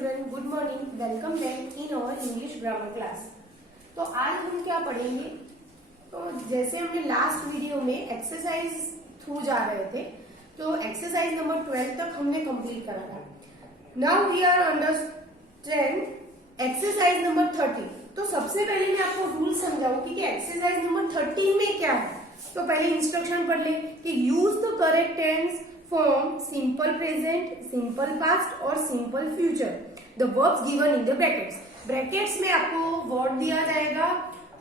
Student, good morning, welcome back in our English grammar class. तो आज हम क्या पढ़ेंगे? तो जैसे हमने लास्ट वीडियो में एक्सरसाइज थ्रू जा रहे थे, तो एक्सरसाइज नंबर 12 तक हमने कंप्लीट करा था। Now we are understand exercise number 13। तो सबसे पहले मैं आपको रूल समझाऊंगी कि एक्सरसाइज नंबर 13 में क्या है। तो पहले इंस्ट्रक्शन पढ़ ले कि use the correct tense form simple present, simple past और simple future. The verbs given in the brackets. Brackets में आपको वर्ड दिया जाएगा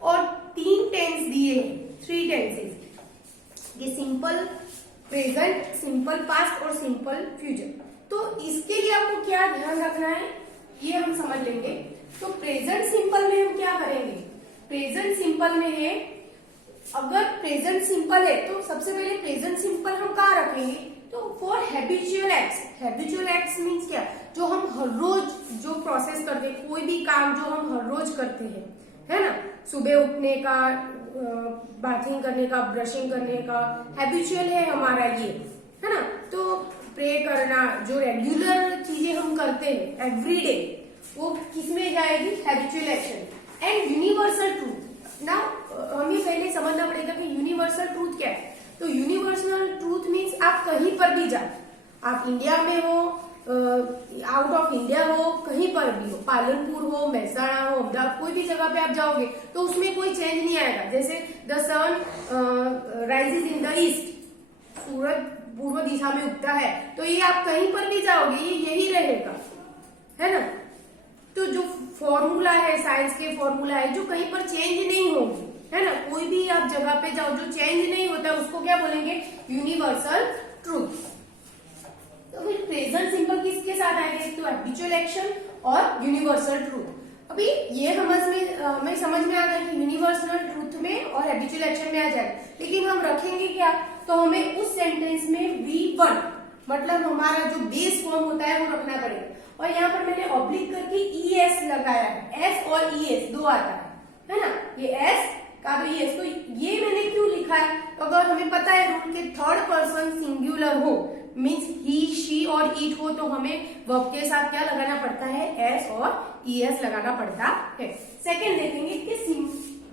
और 3 टेंस दिए हैं, 3 टेंसेस, ये सिंपल प्रेजेंट, सिंपल पास्ट और सिंपल फ्यूचर। तो इसके लिए आपको क्या ध्यान रखना है ये हम समझ लेंगे। तो प्रेजेंट सिंपल में हम क्या करेंगे? प्रेजेंट सिंपल में है, अगर प्रेजेंट सिंपल है तो सबसे पहले प्रेजेंट सिंपल हम कहाँ रखेंगे? तो for habitual acts. Habitual acts means क्या? जो हम हर रोज जो प्रोसेस करते हैं, कोई भी काम जो हम हर रोज करते हैं, है ना, सुबह उठने का, बाथिंग करने का, ब्रशिंग करने का, हैबिचुअल है हमारा ये, है ना। तो प्रे करना, जो रेगुलर चीजें हम करते हैं एवरीडे, वो किसमें जाएगी? Habitual action. And universal truth. Now हमें पहले समझना पड़ेगा कि यूनिवर्सल ट्रूथ क्या है। तो यूनिवर्सल ट्रूथ मीन्स आप कहीं पर भी जाओ, आप इंडिया में हो, आउट ऑफ इंडिया हो, कहीं पर भी हो, पालनपुर हो, महसाणा हो, अहमदाबाद, कोई भी जगह पे आप जाओगे तो उसमें कोई चेंज नहीं आएगा। जैसे the sun rises in the east, सूरज पूर्व दिशा में उगता है, तो ये आप कहीं पर भी जाओगे ये यही रहेगा, है ना। तो जो फॉर्मूला है, साइंस के फॉर्मूला है, जो कहीं पर चेंज नहीं होगी, है ना। कोई भी आप जगह पे जाओ जो चेंज नहीं होता उसको क्या बोलेंगे? Universal truth. तो फिर प्रेजेंट सिंपल किसके साथ आएगा? तो हैबिचुअल एक्शन और यूनिवर्सल ट्रूथ। अभी ये हमें समझ में आ गया कि यूनिवर्सल ट्रूथ में और हैबिचुअल एक्शन में आ जाए, लेकिन हम रखेंगे क्या? तो हमें उस सेंटेंस में V1 मतलब हमारा जो बेस फॉर्म होता है वो रखना पड़ेगा। और यहाँ पर मैंने ऑब्लिक करके ES लगाया है, S और ES 2 आता है ना, ये S का तो ES। तो ये मैंने क्यों लिखा है? तो अगर हमें पता है रूल के थर्ड पर्सन सिंगुलर हो, मीन्स ही, शी और इट हो, तो हमें वर्ब के साथ क्या लगाना पड़ता है? S और ES लगाना पड़ता है। सेकेंड देखेंगे कि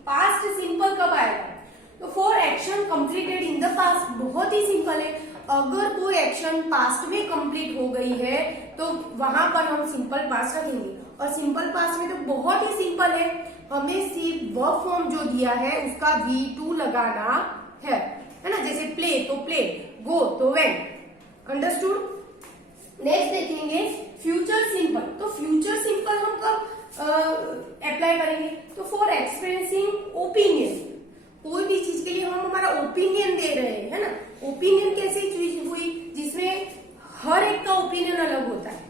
पास्ट सिंपल कब आएगा? तो for action completed in the past. बहुत ही सिंपल है, अगर कोई एक्शन पास्ट में कंप्लीट हो गई है तो वहां पर हम सिंपल पास्ट रखेंगे। और सिंपल पास्ट में तो बहुत ही सिंपल है, हमें सिर्फ वर्ब फॉर्म जो दिया है उसका V2 लगाना है ना। जैसे प्ले तो प्ले, गो तो वेंट। अंडरस्टूड। नेक्स्ट देखेंगे फ्यूचर सिंपल। तो फ्यूचर सिंपल हम कब अप्लाई करेंगे? तो फॉर एक्सप्रेसिंग ओपिनियन। कोई भी चीज के लिए हम हमारा ओपिनियन दे रहे हैं, है ना। ओपिनियन कैसी चीज हुई? जिसमें हर एक का ओपिनियन अलग होता है,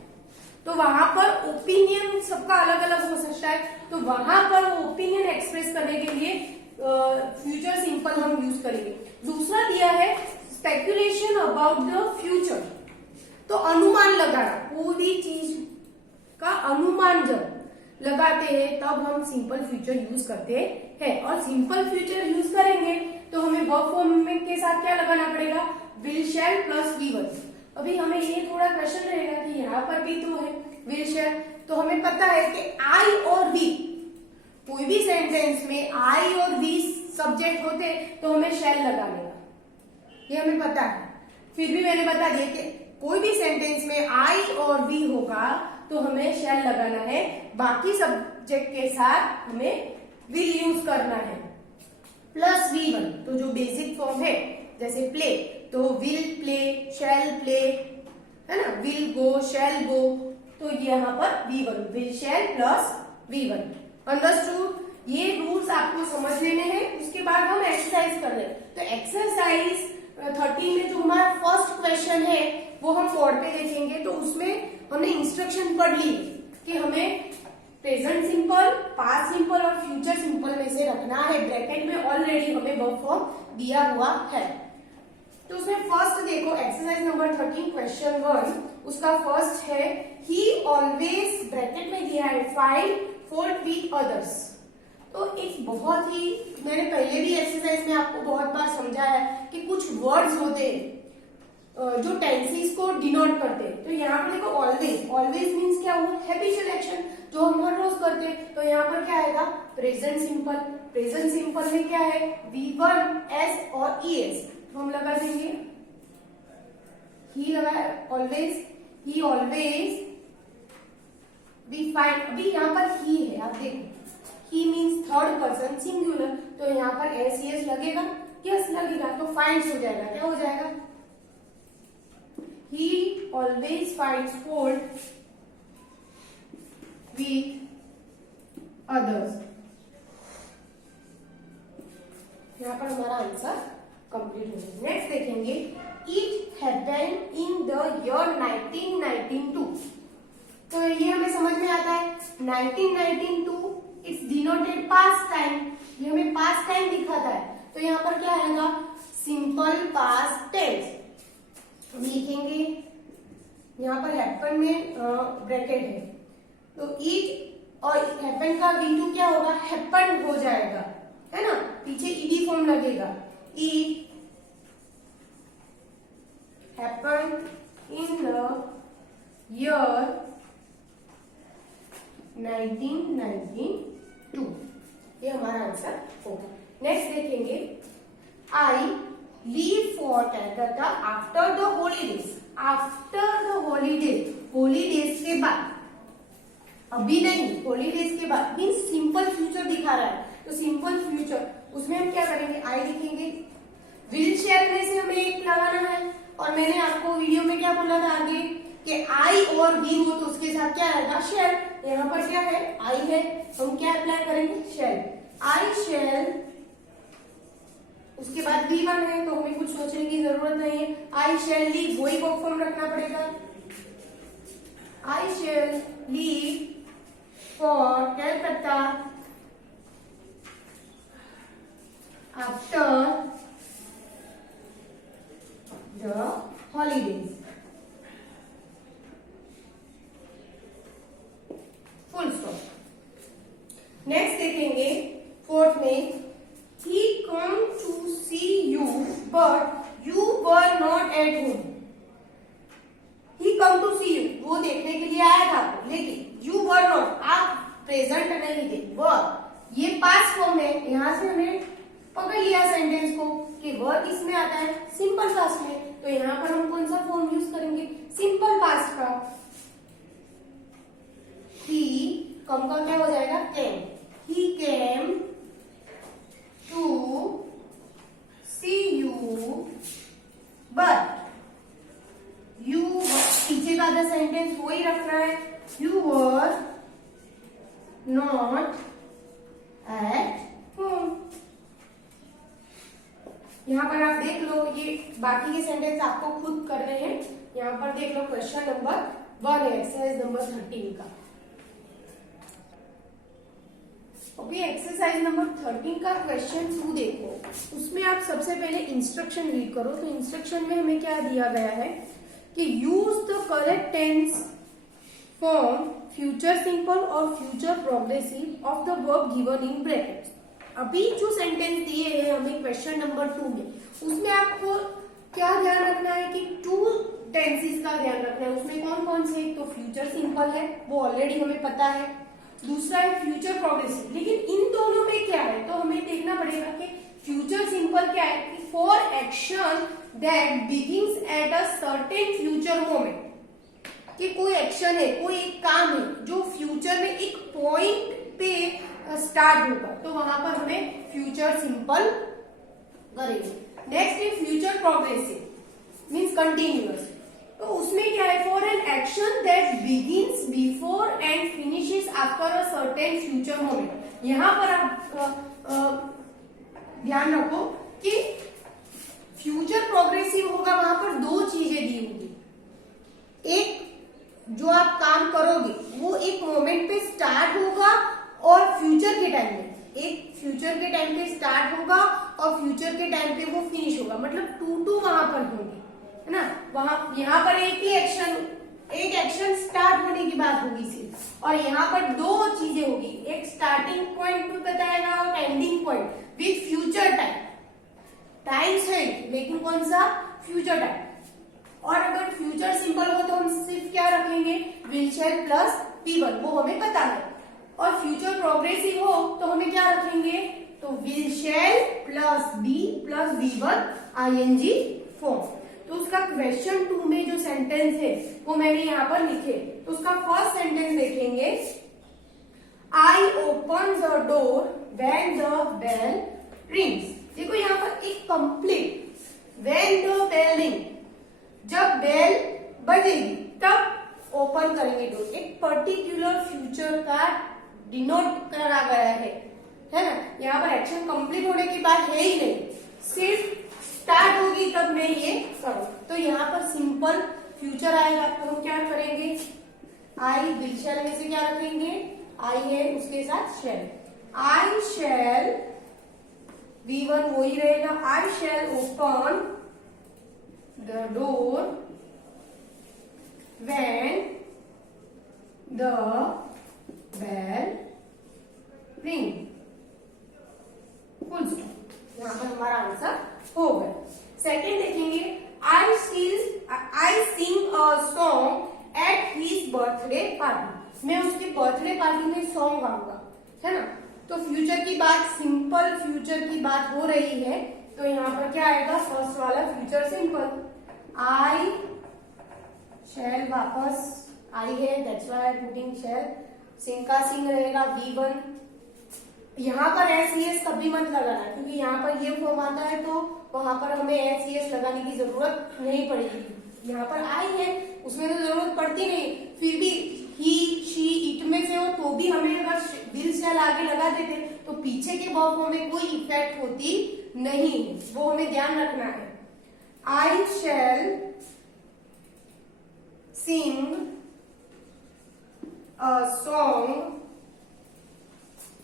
तो वहां पर ओपिनियन सबका अलग अलग हो सकता है, तो वहां पर ओपिनियन एक्सप्रेस करने के लिए फ्यूचर सिंपल हम यूज करेंगे। दूसरा दिया है स्पेकुलेशन अबाउट द फ्यूचर। तो अनुमान लगाना, कोई भी चीज का अनुमान जब लगाते हैं तब हम सिंपल फ्यूचर यूज करते हैं। और सिंपल फ्यूचर यूज करेंगे तो हमें वर्ब फॉर्म के साथ क्या लगाना पड़ेगा? Will, shall plus V1। अभी हमें ये थोड़ा क्वेश्चन रहेगा कि यहाँ पर भी तो है विल, शैल, तो हमें पता है कि I और V, कोई भी सेंटेंस में I और V सब्जेक्ट होते तो हमें शैल लगाने का, ये हमें पता है। फिर भी मैंने बता दिया कि कोई भी सेंटेंस में I और V होगा तो हमें शैल लगाना है, बाकी सब्जेक्ट के साथ हमें विल यूज करना है प्लस V1। तो जो बेसिक फॉर्म है जैसे प्ले, तो विल प्ले, शैल प्ले, है ना, विल गो, शैल गो, तो यहाँ पर V1, will, shall plus V1। Understood. ये रूल्स आपको समझ लेने हैं, उसके बाद हम एक्सरसाइज कर लें। तो एक्सरसाइज 13 में जो हमारा फर्स्ट क्वेश्चन है वो हम बोर्ड पे देखेंगे। तो उसमें हमने इंस्ट्रक्शन पढ़ ली कि हमें प्रेजेंट सिंपल, पास्ट सिंपल और फ्यूचर सिंपल में से रखना है। ब्रैकेट में ऑलरेडी हमें वर्ब फॉर्म दिया हुआ है। तो उसमें फर्स्ट देखो, एक्सरसाइज नंबर 13 क्वेश्चन 1, उसका फर्स्ट है ही ऑलवेज, ब्रैकेट में दिया है, फाइंड फॉल्ट विद अदर्स। तो एक बहुत ही, मैंने पहले भी एक्सरसाइज में आपको बहुत बार समझाया है कि कुछ वर्ड्स होते हैं जो टेंसेस को डिनोट करते हैं। तो यहाँ पर देखो ऑलवेज, ऑलवेज मीन्स क्या हुआ? वो हैबिचुअल एक्शन जो हम हर रोज करते हैं। तो यहाँ पर क्या आएगा, प्रेजेंट सिंपल। प्रेजेंट सिंपल में क्या है, V1 S और ES, तो हम लगा देंगे ही लगाया ऑलवेज, ही ऑलवेज वी फाइंड। अभी यहाँ पर ही है, आप देखो ही मीन्स थर्ड पर्सन सिंगुलर, तो यहाँ पर एस एस लगेगा, यस लगेगा, तो फाइंड्स हो जाएगा, क्या हो जाएगा, ही always finds fault with others. यहाँ पर हमारा आंसर कंप्लीट हो गया। नेक्स्ट देखेंगे, it happened in the year 1992। तो ये हमें समझ में आता है 1992 इट्स डिनोटेड पास्ट टाइम, ये हमें पास्ट टाइम दिखाता है। तो यहाँ पर क्या आएगा, सिंपल पास्ट टेंस हम लिखेंगे। यहाँ पर हैपन में ब्रैकेट है, तो इट और हैपन का V2 क्या होगा, हैपन हो जाएगा, है ना, पीछे ईडी फॉर्म लगेगा। It happen in the year 1992, ये हमारा आंसर होगा। नेक्स्ट देखेंगे, I leave for Calcutta after the holidays. After the holidays, holidays के बाद, अभी नहीं, हॉलीडेज के बाद मीन्स सिंपल फ्यूचर दिखा रहा है, तो सिंपल फ्यूचर उसमें हम क्या करेंगे, आई लिखेंगे। विल शेयर में से हमें एक लगाना है, और मैंने आपको वीडियो में क्या बोला था आगे कि आई और वी हो तो उसके साथ क्या आएगा, शेल। यहाँ पर क्या है, आई है, हम क्या अप्लाई करेंगे, शेल। आई शेल, उसके बाद V1 है, तो हमें कुछ सोचने की जरूरत नहीं है। आई शेल लीव, वही वर्ब फॉर्म रखना पड़ेगा। I shall leave for Calcutta after the holidays, full stop. Next देखेंगे, फोर्थ में, he come to see you but you were not at home। he come to see you, वो देखने के लिए आया था, लेकिन you were not, आप प्रेजेंट नहीं थे, वह, ये पास्ट फॉर्म है। यहां से हमें पकड़ लिया सेंटेंस को कि वह किसमें आता है, सिंपल पास्ट में, तो यहाँ पर हम कौन सा फॉर्म यूज करेंगे, सिंपल पास्ट का। he कम का क्या हो जाएगा, came। he came to see you but you, पीछे का आधा सेंटेंस वही रखना है, you were not at home। यहाँ पर आप देख लो, ये बाकी के सेंटेंस आपको खुद करने हैं। यहाँ पर देख लो, क्वेश्चन नंबर 1 है, एक्सरसाइज नंबर 13 का। अभी एक्सरसाइज नंबर 13 का क्वेश्चन 2 देखो, उसमें आप सबसे पहले इंस्ट्रक्शन रीड करो। तो इंस्ट्रक्शन में हमें क्या दिया गया है कि use the correct tense form future simple और future progressive of the verb given in brackets. अभी जो सेंटेंस दिए हैं हमें क्वेश्चन नंबर 2 में, उसमें आपको क्या ध्यान रखना है कि 2 टेंसेस का ध्यान रखना है। उसमें कौन कौन से, एक तो फ्यूचर सिंपल है, वो ऑलरेडी हमें पता है, दूसरा है फ्यूचर प्रोग्रेसिव। लेकिन इन दोनों में क्या है, तो हमें देखना पड़ेगा कि फ्यूचर सिंपल क्या है, for action that begins at a certain future moment, कि कोई एक्शन है, कोई एक काम है जो फ्यूचर में एक पॉइंट पे स्टार्ट होगा, तो वहां पर हमें फ्यूचर सिंपल करेंगे। नेक्स्ट है फ्यूचर प्रोग्रेसिव मीन्स कंटिन्यूअस, तो उसमें क्या है, for an action that begins before and finishes after a certain future moment. यहां पर आप ध्यान रखो कि फ्यूचर प्रोग्रेसिव होगा, वहां पर 2 चीजें दी होंगी। एक, जो आप काम करोगे वो एक मोमेंट पे स्टार्ट होगा और फ्यूचर के टाइम में, एक फ्यूचर के टाइम पे स्टार्ट होगा और फ्यूचर के टाइम पे वो फिनिश होगा, मतलब 2 वहां पर होंगे, है ना। वहां यहाँ पर एक ही एक्शन स्टार्ट होने की बात होगी सिर्फ, और यहाँ पर 2 चीजें होगी, एक स्टार्टिंग पॉइंट भी बताएगा और ending point with future time. Time है लेकिन कौन सा, फ्यूचर टाइम। और अगर फ्यूचर सिंपल हो तो हम सिर्फ क्या रखेंगे, विल शैल प्लस V1, वो हमें पता है। और फ्यूचर प्रोग्रेसिव हो तो हमें क्या रखेंगे, तो will shall plus be plus V1 ING form. तो उसका क्वेश्चन 2 में जो सेंटेंस है वो मैंने यहाँ पर लिखे। तो उसका फर्स्ट सेंटेंस देखेंगे, I open the door when the bell rings. देखो यहाँ पर एक complete, when the bell ring, जब बेल बजेगी तब ओपन करेंगे डोर। एक पर्टिकुलर फ्यूचर का डिनोट करा गया है ना। यहाँ पर एक्शन कंप्लीट होने की बात है ही नहीं, सिर्फ स्टार्ट होगी तब मैं ये करूं। तो यहाँ पर सिंपल फ्यूचर आएगा तो हम क्या करेंगे, आई विल शैल में से क्या रखेंगे, आई है उसके साथ शैल, आई शैल V1 वो ही रहेगा, I shall open the door when the bell ring, full stop. यहाँ पर हमारा आंसर हो गया। सेकेंड देखेंगे, I sing a song at his birthday party. मैं उसके बर्थडे पार्टी में सॉन्ग गाऊंगा, है ना। तो फ्यूचर की बात, सिंपल फ्यूचर की बात हो रही है, तो यहाँ पर क्या आएगा, फर्स्ट वाला फ्यूचर सिंपल, आई शैल, वापस आई है that's why I am putting shall, sing का सिंग रहेगा V1। यहाँ पर SES कभी मत लगाना, क्योंकि यहाँ पर ये फॉर्म आता है तो वहां पर हमें SES लगाने की जरूरत नहीं पड़ेगी। यहाँ पर आई है उसमें तो जरूरत पड़ती नहीं, फिर भी ही शी इट में से हो तो भी हमें अगर विल शैल आगे लगा देते तो पीछे के वर्ब में कोई इफेक्ट होती नहीं, वो हमें ध्यान रखना है। I shall sing a song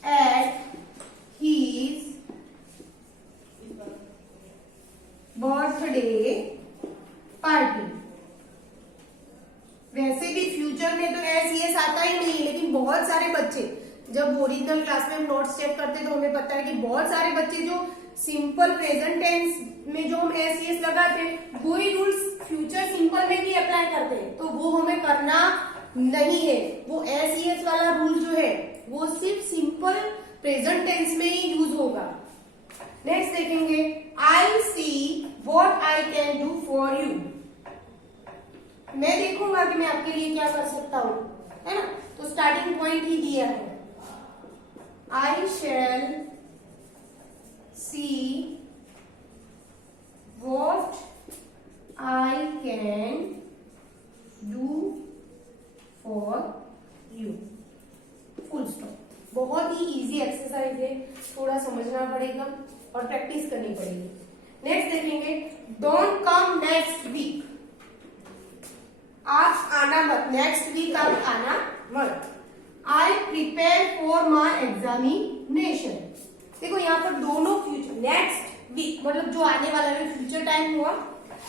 at his birthday party। वैसे भी फ्यूचर में तो SES आता ही नहीं, लेकिन बहुत सारे बच्चे, जब ओरिजिनल क्लास में हम नोट्स चेक करते तो हमें पता है कि बहुत सारे बच्चे जो सिंपल प्रेजेंट टेंस में जो हम SES लगाते हैं वही रूल्स फ्यूचर सिंपल में भी अप्लाई करते हैं, तो वो हमें करना नहीं है। वो SES वाला रूल जो है वो सिर्फ सिंपल प्रेजेंट टेंस में ही यूज होगा। नेक्स्ट देखेंगे, I see what I can do for you. मैं देखूंगा कि मैं आपके लिए क्या कर सकता हूं, है ना। तो स्टार्टिंग पॉइंट ही दिया है, I shall see what I can do for you, full stop. बहुत ही इजी एक्सरसाइज है, थोड़ा समझना पड़ेगा और प्रैक्टिस करनी पड़ेगी। नेक्स्ट देखेंगे, डोंट कम नेक्स्ट वीक। आप आना मत, नेक्स्ट वीक आप आना मत। I prepare for my examination. देखो यहाँ पर दोनों फ्यूचर, नेक्स्ट वीक मतलब जो आने वाला है फ्यूचर टाइम हुआ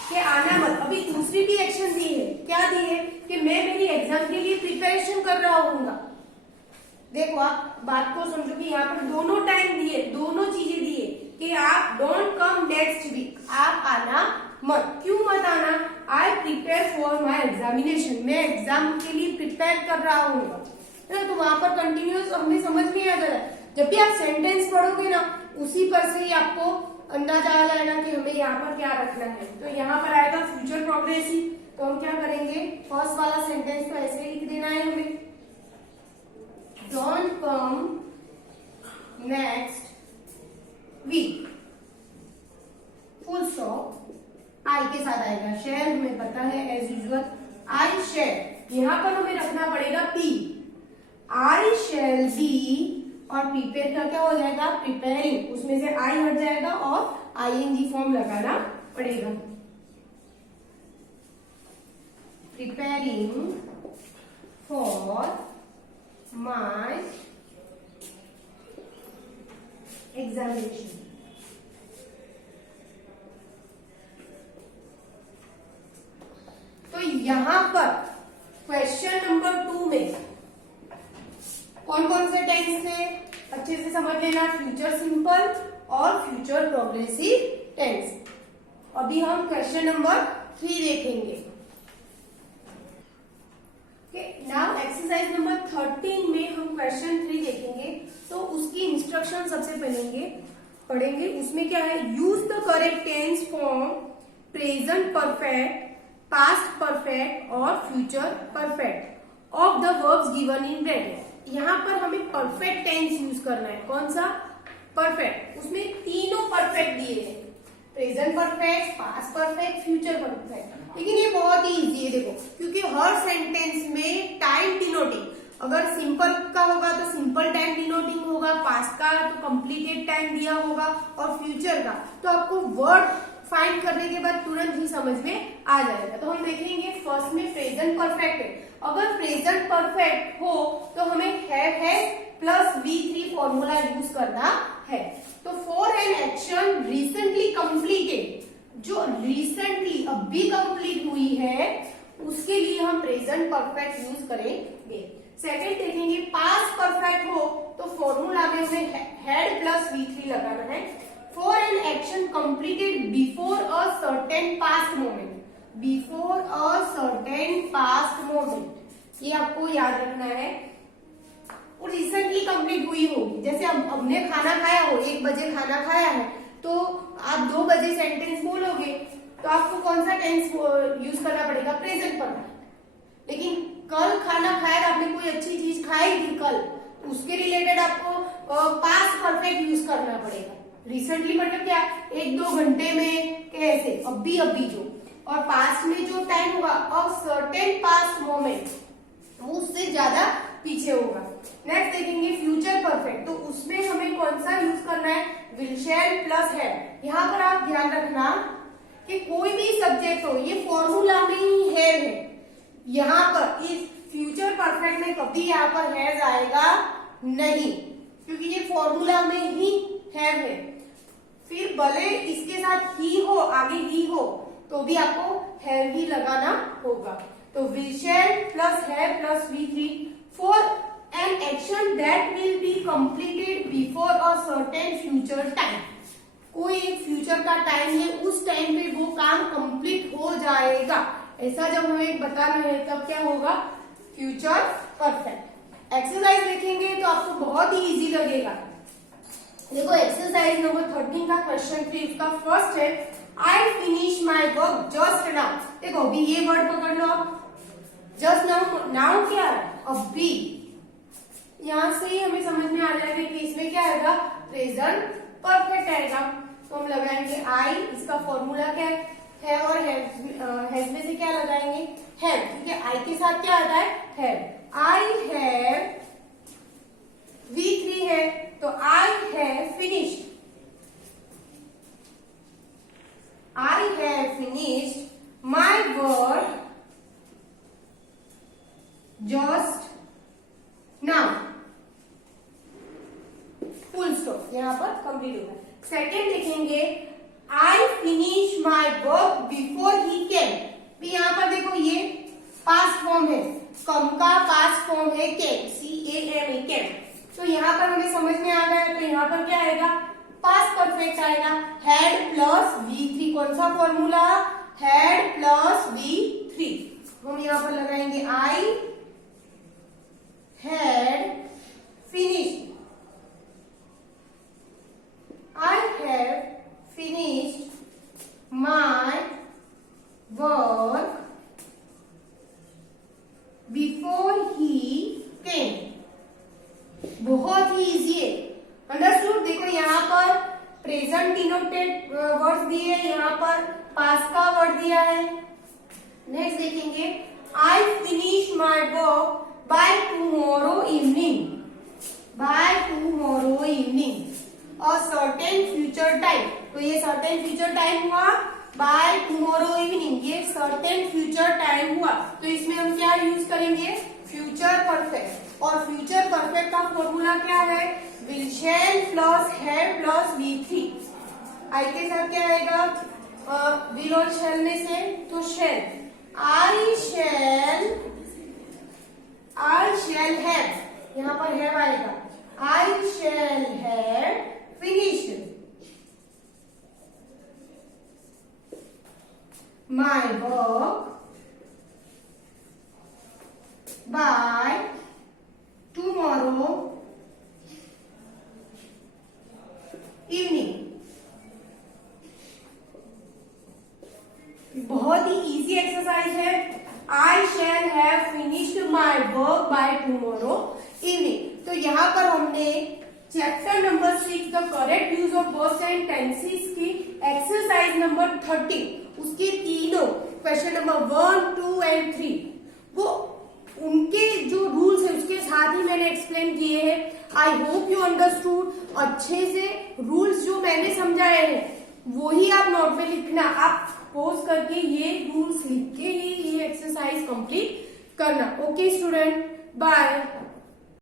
कि आना मत। अभी दूसरी भी एक्शन दी है, क्या दी है कि मैं मेरी एग्जाम के लिए प्रिपरेशन कर रहा हूँ। देखो आप बात को समझो कि यहाँ पर दोनों टाइम दिए, दोनों चीजें दिए कि आप डोंट कम नेक्स्ट वीक, आप आना मत। क्यों मत आना, I prepare for my examination, मैं एग्जाम के लिए प्रिपेयर कर रहा हूँ, है ना। तो वहां पर कंटिन्यूअस हमें समझ नहीं आ जाता। जब भी आप सेंटेंस पढ़ोगे ना, उसी पर से ही आपको अंदाजा आ जाएगा कि हमें यहाँ पर क्या रखना है। तो यहाँ पर आएगा फ्यूचर प्रोग्रेसिव, तो हम क्या करेंगे, फर्स्ट वाला सेंटेंस तो ऐसे लिख देना है हमें, don't come next week, full stop. I के साथ आएगा शेयर, हमें पता है एज यूजुअल, आई शेयर। यहां पर हमें रखना पड़ेगा पी, आई शेल बी, और प्रिपेयर का क्या हो जाएगा, प्रिपेयरिंग, उसमें से आई हट जाएगा और ING फॉर्म लगाना पड़ेगा। Preparing for my examination. तो यहां पर क्वेश्चन नंबर 2 में कौन कौन से टेंस थे अच्छे से समझ लेना, फ्यूचर सिंपल और फ्यूचर प्रोग्रेसिव टेंस। अभी हम क्वेश्चन नंबर 3 देखेंगे। नाउ एक्सरसाइज नंबर 13 में हम क्वेश्चन 3 देखेंगे। तो उसकी इंस्ट्रक्शन सबसे पढ़ेंगे। उसमें क्या है, use the correct tense form present perfect, past perfect और future perfect of the verbs given in bracket. यहाँ पर हमें परफेक्ट टेंस यूज करना है। कौन सा? परफेक्ट। उसमें तीनों परफेक्ट दिए हैं, present perfect, past perfect, future perfect. लेकिन ये बहुत ही इजी है, देखो, क्योंकि हर सेंटेंस में टाइम डिनोटिंग, अगर सिंपल का होगा तो सिंपल टाइम डिनोटिंग होगा, पास्ट का तो कंप्लीटेड टाइम दिया होगा, और फ्यूचर का तो आपको वर्ड फाइंड करने के बाद तुरंत ही समझ में आ जाएगा। तो हम देखेंगे फर्स्ट में प्रेजेंट परफेक्ट है। अगर प्रेजेंट परफेक्ट हो तो हमें है प्लस V3 फॉर्मूला यूज करना है। तो for an action recently completed, जो रिसेंटली अभी कंप्लीट हुई है, उसके लिए हम प्रेजेंट परफेक्ट यूज करेंगे। सेकंड देखेंगे पास्ट परफेक्ट हो तो फॉर्मूला में हमें हैड प्लस V3 लगाना है। For an action completed before a certain past moment, before a certain past moment, ये आपको याद रखना है। और रिसेंटली कंप्लीट हुई होगी, जैसे अब हमने खाना खाया हो, 1 बजे खाना खाया है, तो आप 2 बजे सेंटेंस बोलोगे तो आपको कौन सा टेंस यूज करना पड़ेगा? Present perfect. लेकिन कल खाना खाया, आपने कोई अच्छी चीज खाई थी कल, उसके रिलेटेड आपको पास्ट परफेक्ट यूज करना पड़ेगा। रिसेंटली मतलब क्या? 1-2 घंटे में, कैसे, अभी जो, और पास्ट में जो टाइम होगा और सर्टेन पास्ट मोमेंट, वो उससे ज्यादा पीछे होगा। नेक्स्ट देखेंगे फ्यूचर परफेक्ट। तो उसमें हमें कौन सा यूज करना है? Will, shall plus have. यहाँ पर आप ध्यान रखना कि कोई भी सब्जेक्ट हो, ये फॉर्मूला में ही है। यहाँ पर इस फ्यूचर परफेक्ट में कभी यहाँ पर हैज आएगा नहीं, क्योंकि ये फॉर्मूला में ही है। फिर भले इसके साथ ही हो, आगे ही हो, तो भी आपको हैव ही लगाना होगा। तो will, shall plus have plus V3 for an action that will be completed before a certain future time. कोई एक फ्यूचर का टाइम है, उस टाइम पे वो काम कंप्लीट हो जाएगा, ऐसा जब हमें बताना है तब क्या होगा? Future perfect. एक्सरसाइज देखेंगे तो आपको बहुत ही इजी लगेगा। देखो एक्सरसाइज नंबर 13 का क्वेश्चन 3 उसका फर्स्ट है, आई finish my work just now. देखो अभी ये वर्ड पकड़ लो आप, जस्ट नाउ। नाउ क्या है? अभी। यहां से ही हमें समझ में आ जाएगा कि इसमें क्या आएगा? प्रेजेंट परफेक्ट आएगा। तो हम लगाएंगे आई, इसका फॉर्मूला क्या है, और हैव में से क्या लगाएंगे? हैव, क्योंकि आई के साथ क्या आता है? हैव। आई हैव V3 है, तो I have finished, I have finished my work just now, full stop, यहां पर कंप्लीट होगा। सेकेंड देखेंगे, I finish my work before he came. भी यहां पर देखो ये पास्ट फॉर्म है, कम का पास्ट फॉर्म है केम, CAME, केम। तो यहाँ पर हमें समझ में आ गया, तो यहाँ पर क्या आएगा? पास्ट परफेक्ट आएगा। हैड प्लस V3, कौन सा फॉर्मूला? Had plus V3। हम यहाँ पर लगाएंगे I had finished, I have finished my work before he came। बहुत ही इजी है, अंडरस्टूड। देखो यहाँ पर प्रेजेंट डिनोटेड वर्ड दिए, यहाँ पर पास्ट का वर्ड दिया है। नेक्स्ट देखेंगे, I finish my work by tomorrow evening, bye tomorrow evening और सर्टेन फ्यूचर टाइम। तो ये सर्टेन फ्यूचर टाइम हुआ बाय टुमारो इवनिंग, ये सर्टेन फ्यूचर टाइम हुआ। तो इसमें हम क्या यूज करेंगे? Future perfect. और फ्यूचर परफेक्ट का फॉर्मूला क्या है? Will, shall plus have plus V3। आई के साथ क्या आएगा? विल और शैल में से तो शैल, आई शैल हैव, यहाँ पर हैव आएगा, I shall have finished my work by tomorrow evening। बहुत ही इजी एक्सरसाइज है। I shall have finished my work by tomorrow evening. तो यहाँ पर हमने chapter number 6 the correct use of verbs and tenses की एक्सरसाइज नंबर 30 उसके तीनों क्वेश्चन नंबर 1, 2 एंड 3 वो उनके जो रूल्स है उसके साथ ही मैंने एक्सप्लेन किए हैं। I hope you understood. अच्छे से रूल्स जो मैंने समझाए हैं वो ही आप नोट में लिखना। आप पोज करके ये रूल्स लिख के ही ये एक्सरसाइज कंप्लीट करना। Okay student, bye.